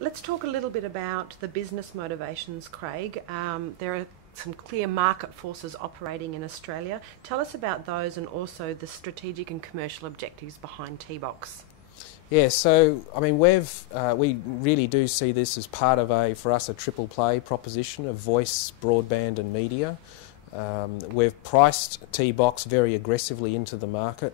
Let's talk a little bit about the business motivations, Craig. There are some clear market forces operating in Australia. Tell us about those and also the strategic and commercial objectives behind T-Box. Yeah, so I mean we really do see this as part of for us a triple play proposition of voice, broadband and media. We've priced T-Box very aggressively into the market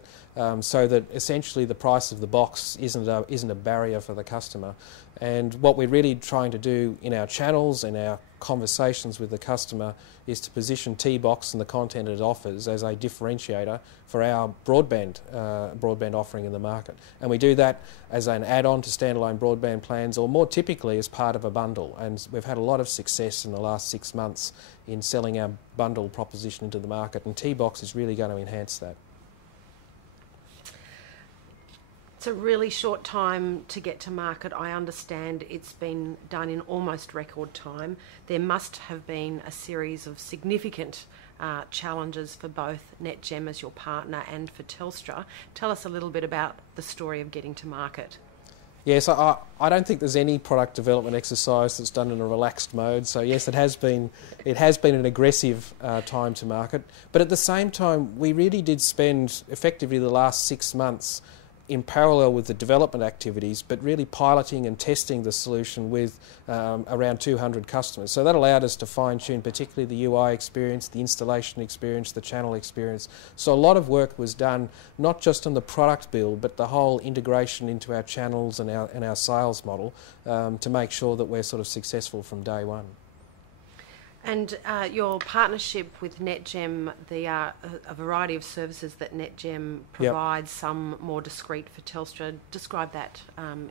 so that essentially the price of the box isn't a barrier for the customer. And what we're really trying to do in our channels and our conversations with the customer is to position T-Box and the content it offers as a differentiator for our broadband offering in the market. And we do that as an add-on to standalone broadband plans, or more typically as part of a bundle. And we've had a lot of success in the last 6 months in selling our bundle proposition into the market, and T-Box is really going to enhance that. It's a really short time to get to market. I understand it's been done in almost record time. There must have been a series of significant challenges for both NetGem as your partner and for Telstra. Tell us a little bit about the story of getting to market. Yes, I don't think there's any product development exercise that's done in a relaxed mode. So yes, it has been an aggressive time to market. But at the same time, we really did spend effectively the last 6 months in parallel with the development activities, but really piloting and testing the solution with around 200 customers. So that allowed us to fine-tune particularly the UI experience, the installation experience, the channel experience. So a lot of work was done not just on the product build, but the whole integration into our channels and our sales model to make sure that we're sort of successful from day one. And your partnership with NetGem, a variety of services that NetGem provides, some more discreet for Telstra. Describe that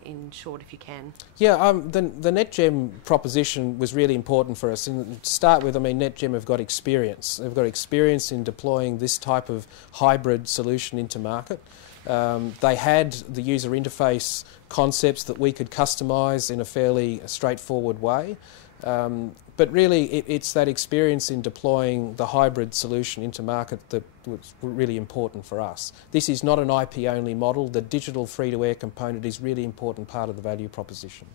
in short, if you can. Yeah, the NetGem proposition was really important for us. And to start with, I mean, NetGem have got experience. They've got experience in deploying this type of hybrid solution into market. They had the user interface concepts that we could customise in a fairly straightforward way. But really, it's that experience in deploying the hybrid solution into market that was really important for us. This is not an IP-only model. The digital free-to-air component is really important part of the value proposition.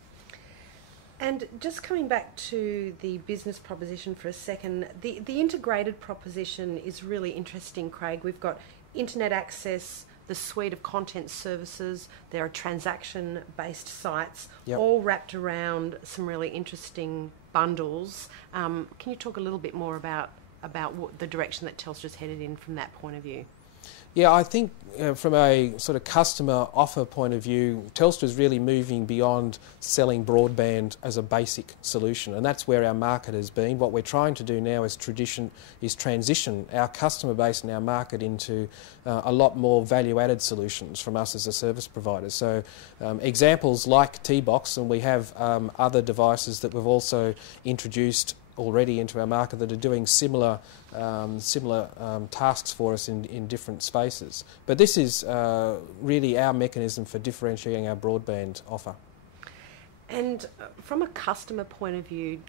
And just coming back to the business proposition for a second, the integrated proposition is really interesting, Craig. We've got internet access, the suite of content services, there are transaction-based sites, all wrapped around some really interesting bundles. Can you talk a little bit more about what the direction that Telstra's headed in from that point of view? Yeah, I think from a sort of customer offer point of view, Telstra's really moving beyond selling broadband as a basic solution, and that's where our market has been. What we're trying to do now is transition our customer base and our market into a lot more value-added solutions from us as a service provider. So examples like T-Box, and we have other devices that we've also introduced already into our market that are doing similar tasks for us in different spaces. But this is really our mechanism for differentiating our broadband offer. And from a customer point of view,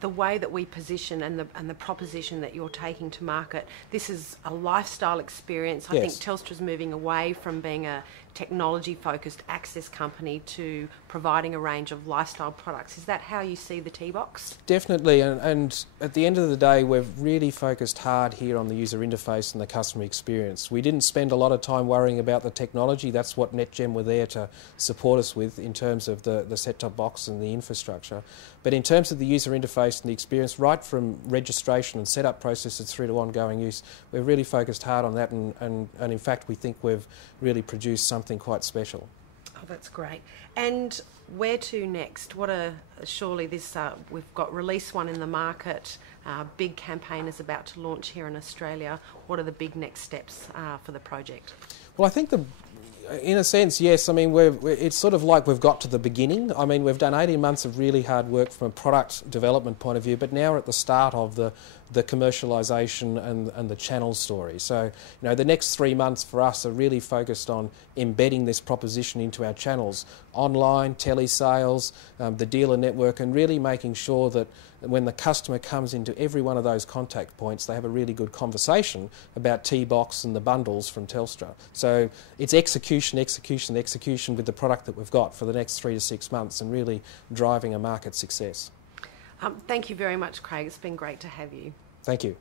the way that we position and the proposition that you're taking to market, this is a lifestyle experience. I think Telstra's moving away from being a technology-focused access company to providing a range of lifestyle products. Is that how you see the T-Box? Definitely, and at the end of the day, we've really focused hard here on the user interface and the customer experience. We didn't spend a lot of time worrying about the technology. That's what NetGem were there to support us with in terms of the set-top box and the infrastructure. But in terms of the user interface and the experience, right from registration and setup processes through to ongoing use, we've really focused hard on that, and in fact we think we've really produced something quite special. Oh, that's great. And where to next? Surely this we've got release one in the market. Big campaign is about to launch here in Australia. What are the big next steps for the project? Well, I think in a sense, yes. I mean, it's sort of like we've got to the beginning. I mean, we've done 18 months of really hard work from a product development point of view, but now we're at the start of the commercialisation and the channel story. So, you know, the next 3 months for us are really focused on embedding this proposition into our channels, online, telesales, the dealer network, and really making sure that when the customer comes into every one of those contact points, they have a really good conversation about T-Box and the bundles from Telstra. So it's execution, execution, execution with the product that we've got for the next 3 to 6 months and really driving a market success. Thank you very much, Craig. It's been great to have you. Thank you.